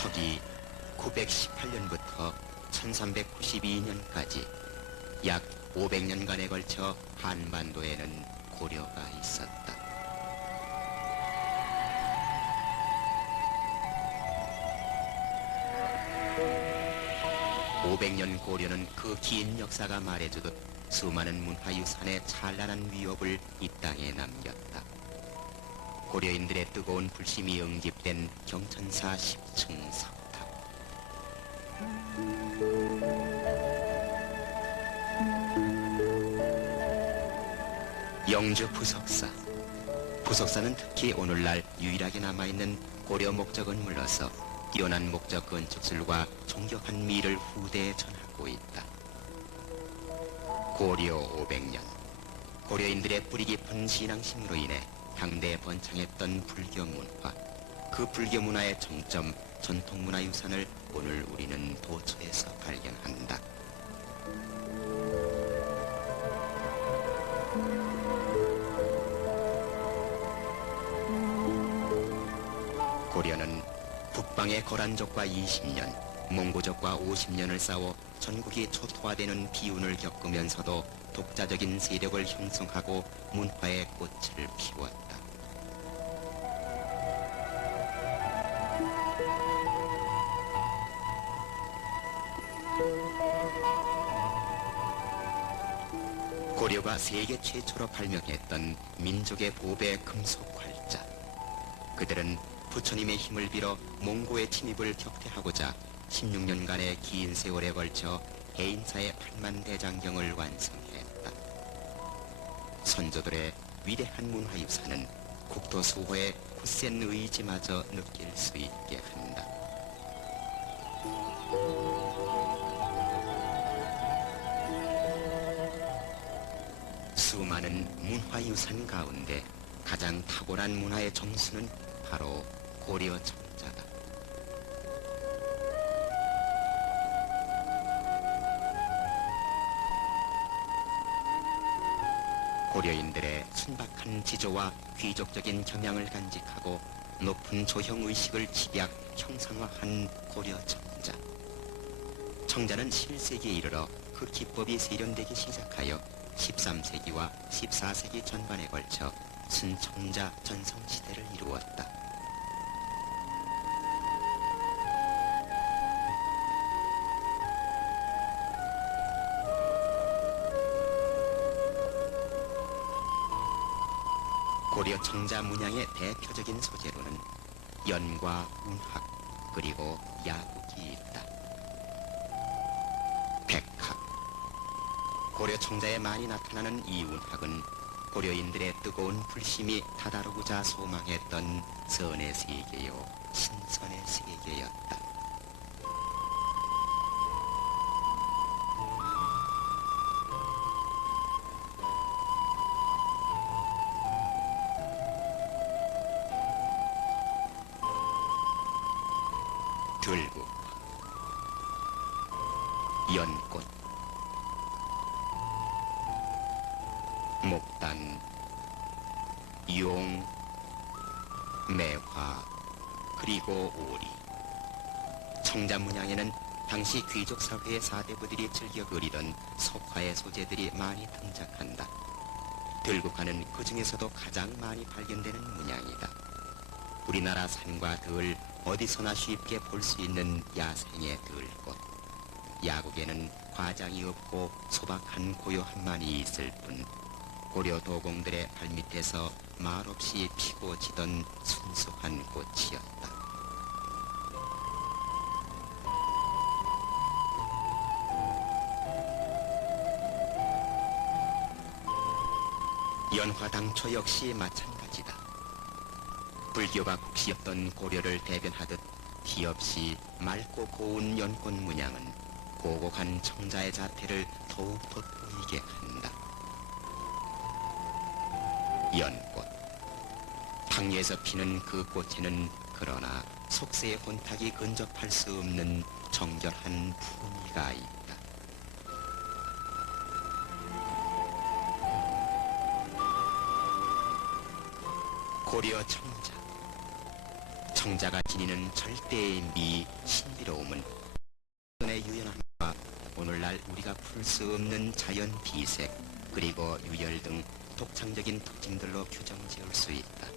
서기 918년부터 1392년까지 약 500년간에 걸쳐 한반도에는 고려가 있었다. (500년) 고려는 그 긴 역사가 말해주듯 수많은 문화유산의 찬란한 위협을 이 땅에 남겼다. 고려인들의 뜨거운 불심이 응집된 경천사 10층 석탑. 영주 부석사. 부석사는 특히 오늘날 유일하게 남아있는 고려 목적은 물러서 뛰어난 목적 건축술과 정교한 미를 후대에 전하고 있다. 고려 500년, 고려인들의 뿌리 깊은 신앙심으로 인해 당대에 번창했던 불교 문화, 그 불교 문화의 정점, 전통문화유산을 오늘 우리는 도처에서 발견한다. 고려는 북방의 거란족과 20년, 몽고족과 50년을 싸워 전국이 초토화되는 비운을 겪으면서도 독자적인 세력을 형성하고 문화의 꽃을 피웠다. 고려가 세계 최초로 발명했던 민족의 보배 금속 활자. 그들은 부처님의 힘을 빌어 몽고의 침입을 격퇴하고자 16년간의 긴 세월에 걸쳐 해인사의 8만 대장경을 완성했다. 선조들의 위대한 문화유산은 국토 수호의 굳센 의지마저 느낄 수 있게 한다. 수많은 문화유산 가운데 가장 탁월한 문화의 정수는 바로 고려 청자다. 고려인들의 순박한 지조와 귀족적인 경향을 간직하고 높은 조형의식을 집약 형상화한 고려 청자. 청자는 11세기에 이르러 그 기법이 세련되기 시작하여 13세기와 14세기 전반에 걸쳐 순청자 전성시대를 이루었다. 고려 청자 문양의 대표적인 소재로는 연과 운학 그리고 야국이 있다. 백학. 고려 청자에 많이 나타나는 이 운학은 고려인들의 뜨거운 불심이 다다르고자 소망했던 선의 세계요 신선의 세계였다. 들국, 연꽃, 목단, 용, 매화, 그리고 오리. 청자 문양에는 당시 귀족 사회의 사대부들이 즐겨 그리던 석화의 소재들이 많이 등장한다. 들국화는 그 중에서도 가장 많이 발견되는 문양이다. 우리나라 산과 들, 어디서나 쉽게 볼 수 있는 야생의 들꽃. 야국에는 과장이 없고 소박한 고요함만이 있을 뿐 고려 도공들의 발밑에서 말없이 피고 지던 순수한 꽃이었다. 연화당초 역시 마찬가지다. 불교가 국시였던 고려를 대변하듯 티 없이 맑고 고운 연꽃 문양은 고고한 청자의 자태를 더욱 돋보이게 한다. 연꽃. 당리에서 피는 그 꽃에는 그러나 속세의 혼탁이 근접할 수 없는 정결한 푸르미가 있다. 고려 청자. 청자가 지니는 절대의 미 신비로움은 의 유연함과 오늘날 우리가 풀 수 없는 자연 비색 그리고 유열 등 독창적인 특징들로 규정지을 수 있다.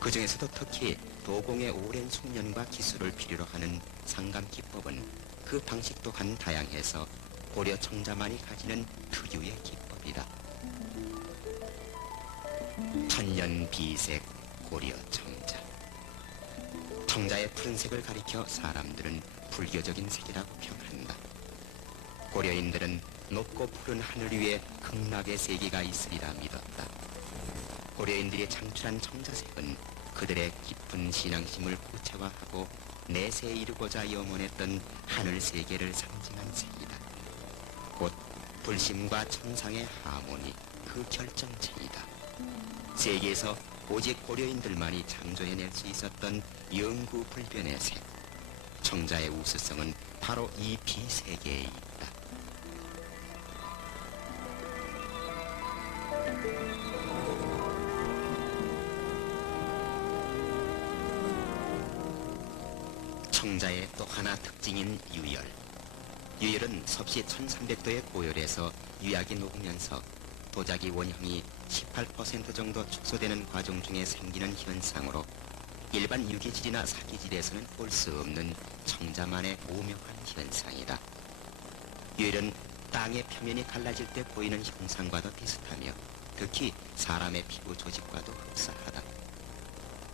그 중에서도 특히 도공의 오랜 숙련과 기술을 필요로 하는 상감 기법은 그 방식 또한 다양해서 고려 청자만이 가지는 특유의 기법이다. 천년 비색 고려 청자. 청자의 푸른색을 가리켜 사람들은 불교적인 색이라고 평한다. 고려인들은 높고 푸른 하늘 위에 극락의 세계가 있으리라 믿었다. 고려인들이 창출한 청자색은 그들의 깊은 신앙심을 구체화하고 내세에 이루고자 염원했던 하늘 세계를 상징한 색이다. 곧 불심과 천상의 하모니, 그 결정체이다. 세계에서 오직 고려인들만이 창조해낼 수 있었던 영구불변의 색. 청자의 우수성은 바로 이 비세계에 있다. 청자의 또 하나 특징인 유열. 유열은 섭씨 1300도의 고열에서 유약이 녹으면서 도자기 원형이 18% 정도 축소되는 과정 중에 생기는 현상으로 일반 유기질이나 사기질에서는 볼 수 없는 청자만의 오묘한 현상이다. 유열은 땅의 표면이 갈라질 때 보이는 형상과도 비슷하며 특히 사람의 피부 조직과도 흡사하다.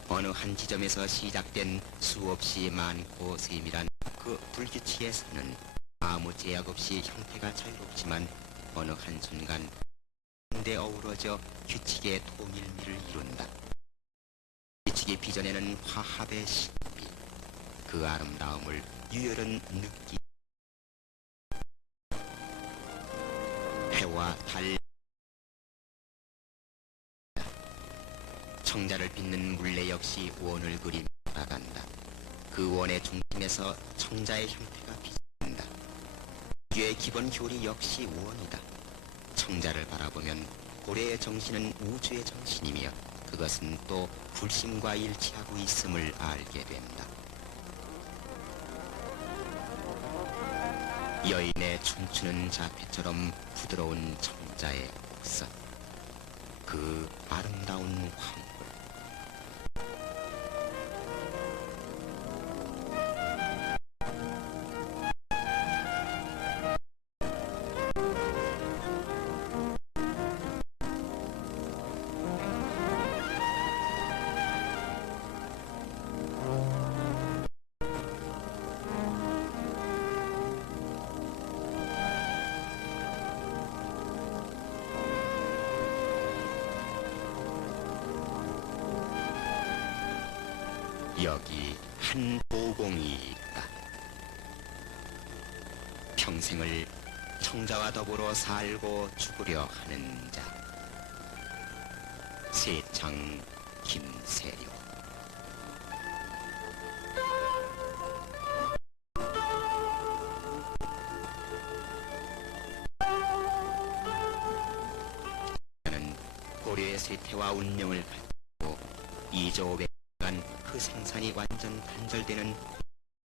어느 한 지점에서 시작된 수없이 많고 세밀한 그 불규칙의 선은 아무 제약 없이 형태가 자유롭지만 어느 한순간 데 어우러져 규칙의 통일미를 이룬다. 규칙이 빚어내는 화합의 신비, 그 아름다움을 유열은 느끼. 해와 달, 청자를 빚는 물레 역시 원을 그리며 나간다. 그 원의 중심에서 청자의 형태가 비친다. 유의 기본 교리 역시 원이다. 청자를 바라보면 고래의 정신은 우주의 정신이며 그것은 또 불심과 일치하고 있음을 알게 된다. 여인의 춤추는 자태처럼 부드러운 청자의 곡선, 그 아름다운 황홀. 여기 한 도공이 있다. 평생을 청자와 더불어 살고 죽으려 하는 자. 세창 김세려. 그는 고려의 세태와 운명을 가지고 2조 500간 그 생산이 완전 단절되는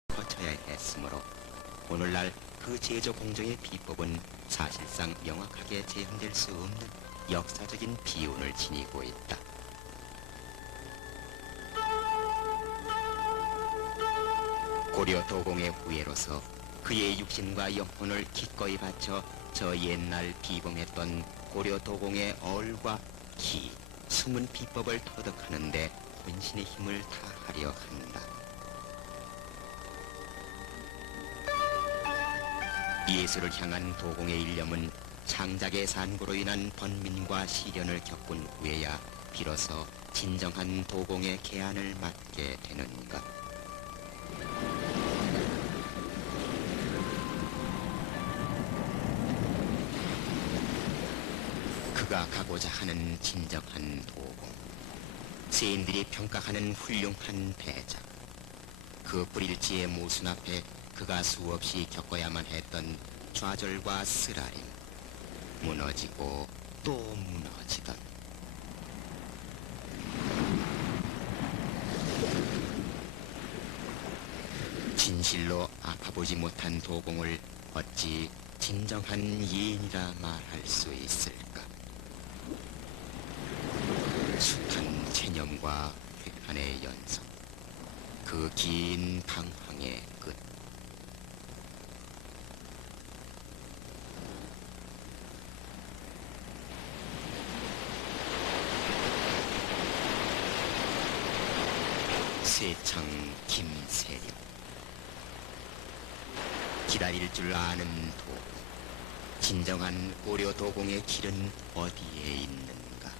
거쳐야 했으므로 오늘날 그 제조 공정의 비법은 사실상 명확하게 재현될 수 없는 역사적인 비운을 지니고 있다. 고려 도공의 후예로서 그의 육신과 영혼을 기꺼이 바쳐 저 옛날 비범했던 고려 도공의 얼과 기, 숨은 비법을 터득하는데 혼신의 힘을 다하려 한다. 예술을 향한 도공의 일념은 창작의 산고로 인한 번민과 시련을 겪은 후에야 비로소 진정한 도공의 계안을 맞게 되는 것. 그가 가고자 하는 진정한 도공, 세인들이 평가하는 훌륭한 대작, 그 불일치의 모순 앞에 그가 수없이 겪어야만 했던 좌절과 쓰라림, 무너지고 또 무너지던 현실로 아파보지 못한 도공을 어찌 진정한 예인이라 말할 수 있을까? 숱한 체념과 회한의 연속, 그 긴 방황의 끝. 세창 김세령, 기다릴 줄 아는 도공, 진정한 고려 도공의 길은 어디에 있는가?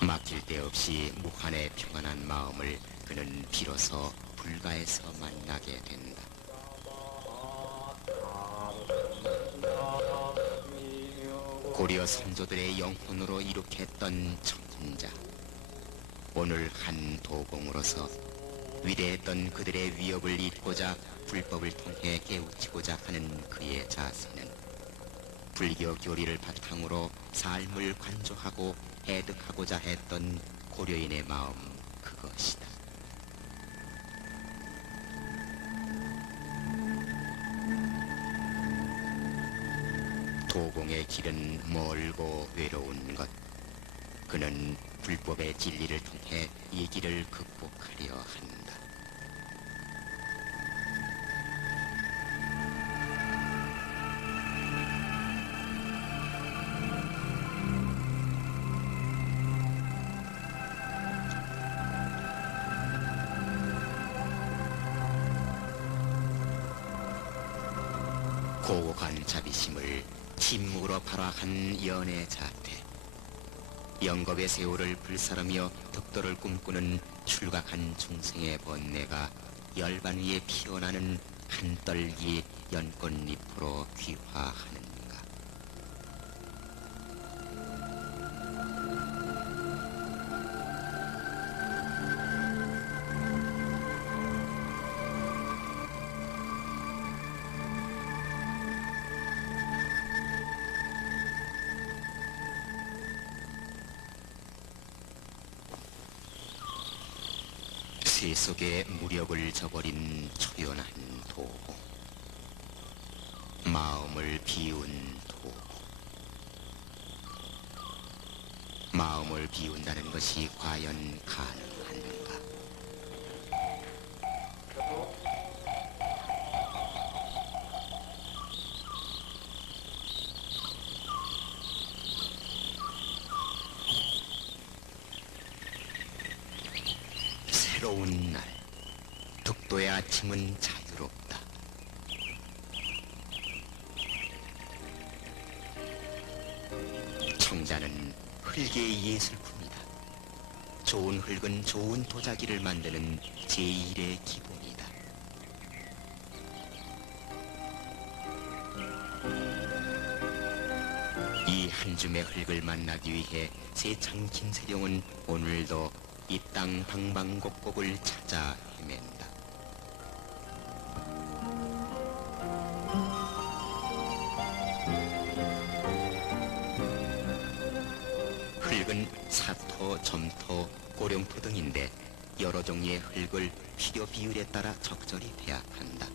막힐 데 없이 무한의 평안한 마음을 그는 비로소 불가에서 만나게 된다. 고려 선조들의 영혼으로 이룩했던 청자, 오늘 한 도공으로서 위대했던 그들의 위협을 잇고자 불법을 통해 깨우치고자 하는 그의 자세는 불교 교리를 바탕으로 삶을 관조하고 해득하고자 했던 고려인의 마음 그것이다. 도공의 길은 멀고 외로운 것. 그는 불법의 진리를 통해 이 길을 극복하려 한다. 고고한 자비심을 침묵으로 발화한 연애 자태, 영겁의 세월을 불사르며 덕도를 꿈꾸는 출각한 중생의 번뇌가 열반 위에 피어나는 한 떨기 연꽃잎으로 귀화하는가. 세속의 무력을 저버린 초연한 도공, 마음을 비운 도공. 마음을 비운다는 것이 과연 가능한가? 새로운 날, 덕도의 아침은 자유롭다. 청자는 흙의 예술품이다. 좋은 흙은 좋은 도자기를 만드는 제1의 기본이다. 이 한 줌의 흙을 만나기 위해 세창 김세령은 오늘도 이 땅 방방곡곡을 찾아 헤맨다. 흙은 사토, 점토, 고령토 등인데 여러 종류의 흙을 필요 비율에 따라 적절히 배합한다.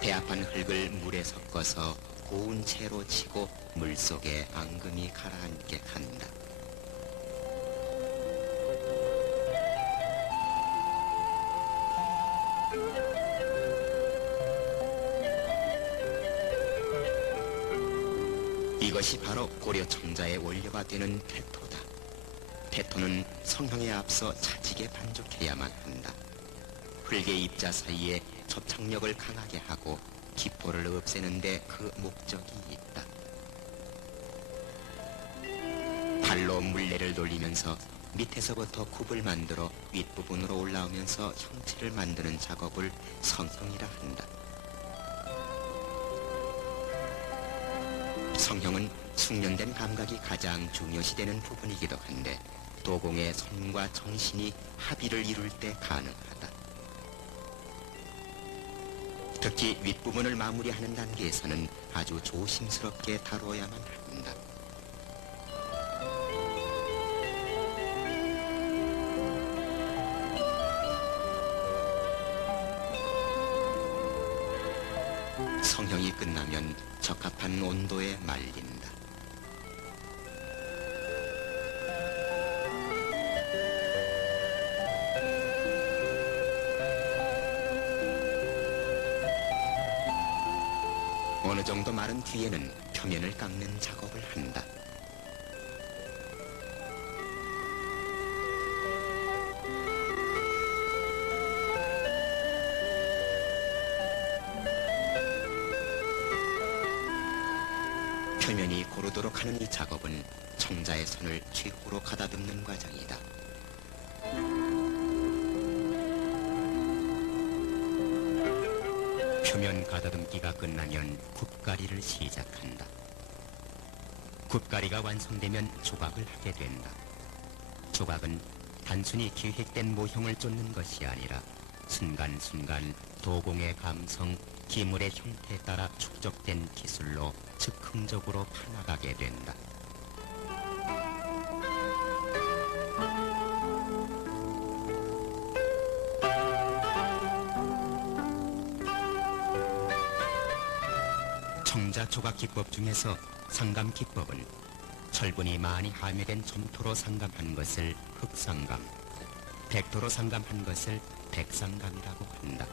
배합한 흙을 물에 섞어서 고운 채로 치고 물속에 앙금이 가라앉게 한다. 이것이 바로 고려 청자의 원료가 되는 태토다. 태토는 성형에 앞서 차직에 반죽해야만 한다. 흙의 입자 사이에 접착력을 강하게 하고 기포를 없애는 데 그 목적이 있다. 발로 물레를 돌리면서 밑에서부터 굽을 만들어 윗부분으로 올라오면서 형체를 만드는 작업을 성형이라 한다. 성형은 숙련된 감각이 가장 중요시되는 부분이기도 한데 도공의 손과 정신이 합의를 이룰 때 가능하다. 특히 윗부분을 마무리하는 단계에서는 아주 조심스럽게 다루어야만 한다. 성형이 끝나면 적합한 온도에 말린다. 어느 정도 마른 뒤에는 표면을 깎는 작업을 한다. 표면이 고르도록 하는 이 작업은 청자의 손을 최후로 가다듬는 과정이다. 표면 가다듬기가 끝나면 굽가리를 시작한다. 굽가리가 완성되면 조각을 하게 된다. 조각은 단순히 기획된 모형을 쫓는 것이 아니라 순간순간 도공의 감성, 기물의 형태에 따라 축적된 기술로 즉흥적으로 파나가게 된다. 청자 조각 기법 중에서 상감 기법은 철분이 많이 함유된 점토로 상감한 것을 흑상감, 백토로 상감한 것을 백상감이라고 한다.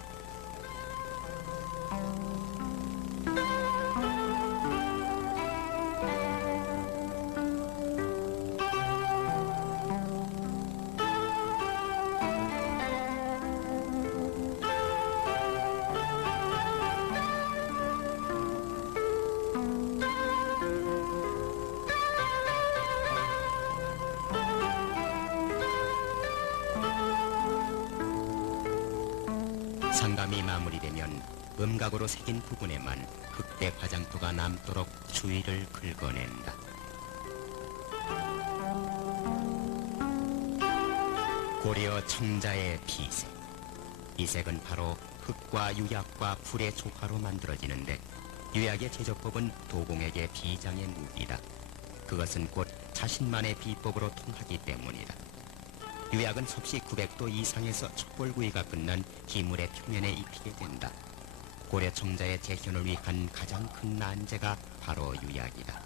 상감이 마무리되면 음각으로 새긴 부분에만 흑백 화장토가 남도록 주위를 긁어낸다. 고려 청자의 비색. 이 색은 바로 흙과 유약과 불의 조화로 만들어지는데 유약의 제조법은 도공에게 비장의 무기다. 그것은 곧 자신만의 비법으로 통하기 때문이다. 유약은 섭씨 900도 이상에서 촛불구이가 끝난 기물의 표면에 입히게 된다. 고려 청자의 재현을 위한 가장 큰 난제가 바로 유약이다.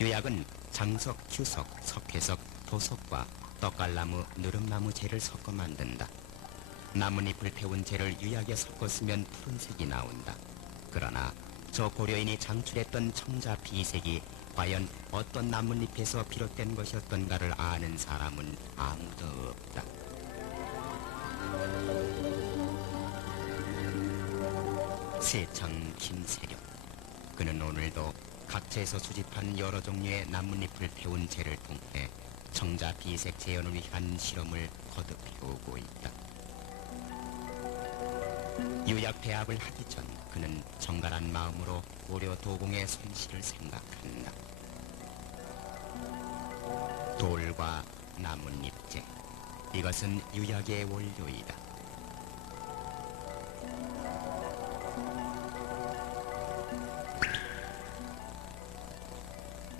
유약은 장석, 규석, 석회석, 도석과 떡갈나무, 느릅나무 재를 섞어 만든다. 나뭇잎을 태운 재를 유약에 섞어 쓰면 푸른색이 나온다. 그러나 저 고려인이 장출했던 청자 비색이 과연 어떤 나뭇잎에서 비롯된 것이었던가를 아는 사람은 아무도 없다. 세창 김세력. 그는 오늘도 각처에서 수집한 여러 종류의 나뭇잎을 태운 재를 통해 청자 비색 재현을 위한 실험을 거듭해오고 있다. 유약 배합을 하기 전 그는 정갈한 마음으로 고려 도공의 손실을 생각한다. 돌과 나뭇잎재, 이것은 유약의 원료이다.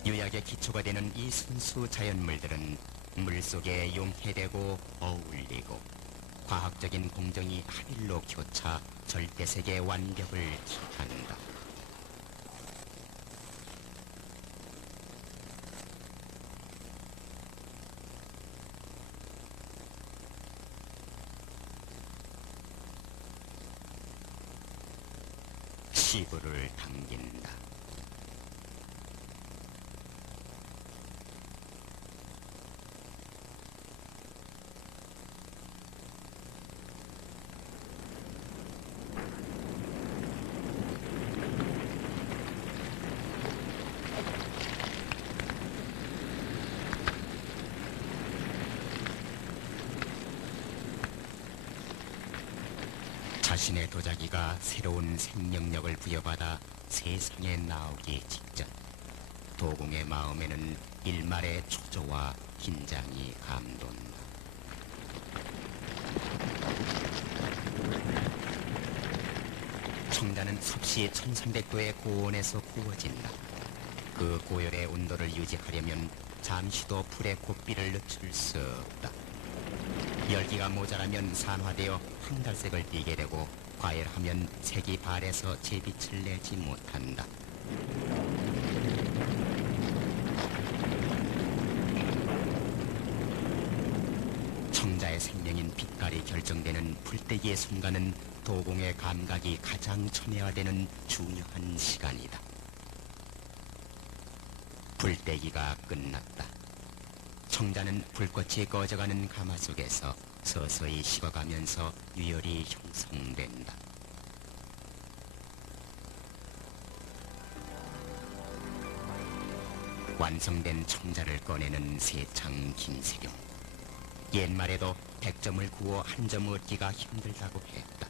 유약의 기초가 되는 이 순수 자연물들은 물속에 용해되고 어울리고 과학적인 공정이 하늘로 교차 절대색의 완벽을 기한다. 시부를 당긴다. 자신의 도자기가 새로운 생명력을 부여받아 세상에 나오기 직전 도공의 마음에는 일말의 초조와 긴장이 감돈다. 청자는 섭씨 1300도의 고온에서 구워진다. 그 고열의 온도를 유지하려면 잠시도 불의 고삐를 늦출 수 없다. 열기가 모자라면 산화되어 황달색을 띠게 되고 과열하면 색이 발해서 제빛을 내지 못한다. 청자의 생명인 빛깔이 결정되는 불때기의 순간은 도공의 감각이 가장 첨예화되는 중요한 시간이다. 불때기가 끝났다. 청자는 불꽃이 꺼져가는 가마 속에서 서서히 식어가면서 유열이 형성된다. 완성된 청자를 꺼내는 세창 김세경. 옛말에도 100점을 구워 한 점 얻기가 힘들다고 했다.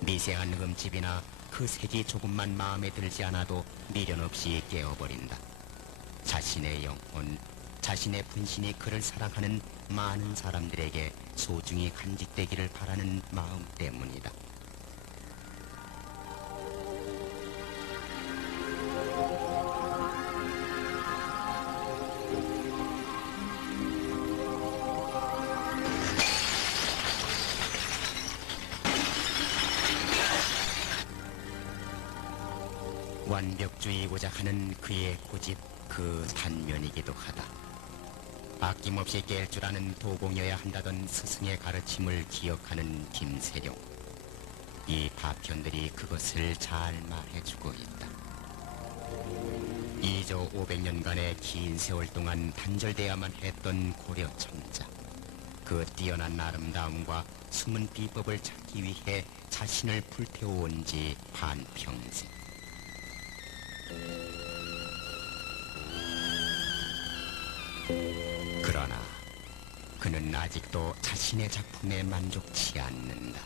미세한 흠집이나 그 색이 조금만 마음에 들지 않아도 미련 없이 깨어버린다. 자신의 영혼, 자신의 분신이 그를 사랑하는 많은 사람들에게 소중히 간직되기를 바라는 마음 때문이다. 완벽주의고자 하는 그의 고집, 그 단면이기도 하다. 아낌없이 깰 줄 아는 도공이어야 한다던 스승의 가르침을 기억하는 김세룡. 이 파편들이 그것을 잘 말해주고 있다. 이조 500년간의 긴 세월 동안 단절돼야만 했던 고려 청자. 그 뛰어난 아름다움과 숨은 비법을 찾기 위해 자신을 불태워온 지 한평생. 그러나 그는 아직도 자신의 작품에 만족치 않는다.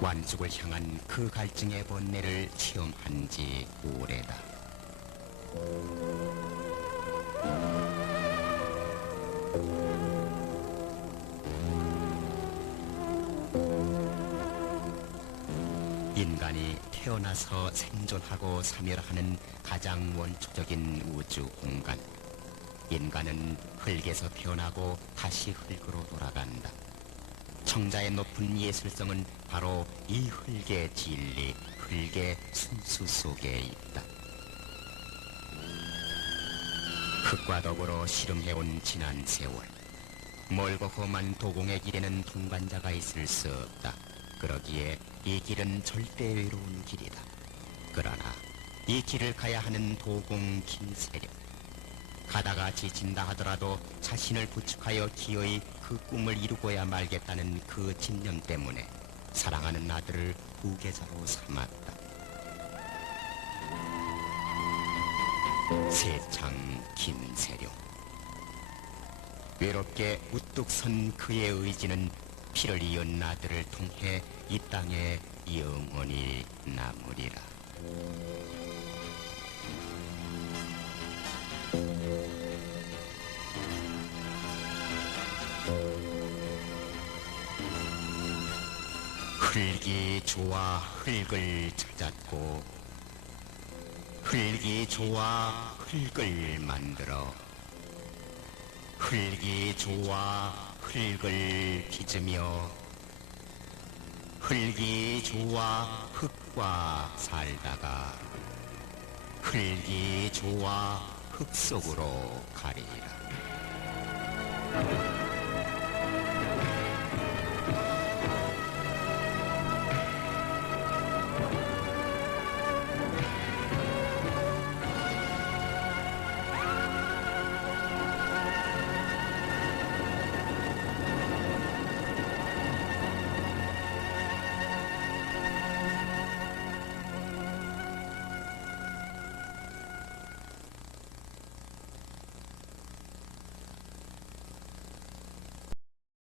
완숙을 향한 그 갈증의 번뇌를 체험한 지 오래다. 인간이 태어나서 생존하고 사멸하는 가장 원초적인 우주 공간. 인간은 흙에서 태어나고 다시 흙으로 돌아간다. 청자의 높은 예술성은 바로 이 흙의 진리, 흙의 순수 속에 있다. 흙과 더불어 씨름해온 지난 세월. 멀고 험한 도공의 길에는 동반자가 있을 수 없다. 그러기에 이 길은 절대 외로운 길이다. 그러나 이 길을 가야 하는 도공 김세령. 가다가 지친다 하더라도 자신을 부축하여 기어이 그 꿈을 이루고야 말겠다는 그 집념 때문에 사랑하는 아들을 후계자로 삼았다. 세창 김세령. 외롭게 우뚝 선 그의 의지는 피를 이은 아들을 통해 이 땅에 영원히 남으리라. 흙이 좋아 흙을 찾았고 흙이 좋아 흙을 만들어 흙이 좋아 흙을 빚으며 흙이 좋아 흙과 살다가 흙이 좋아 흙 속으로 가리라.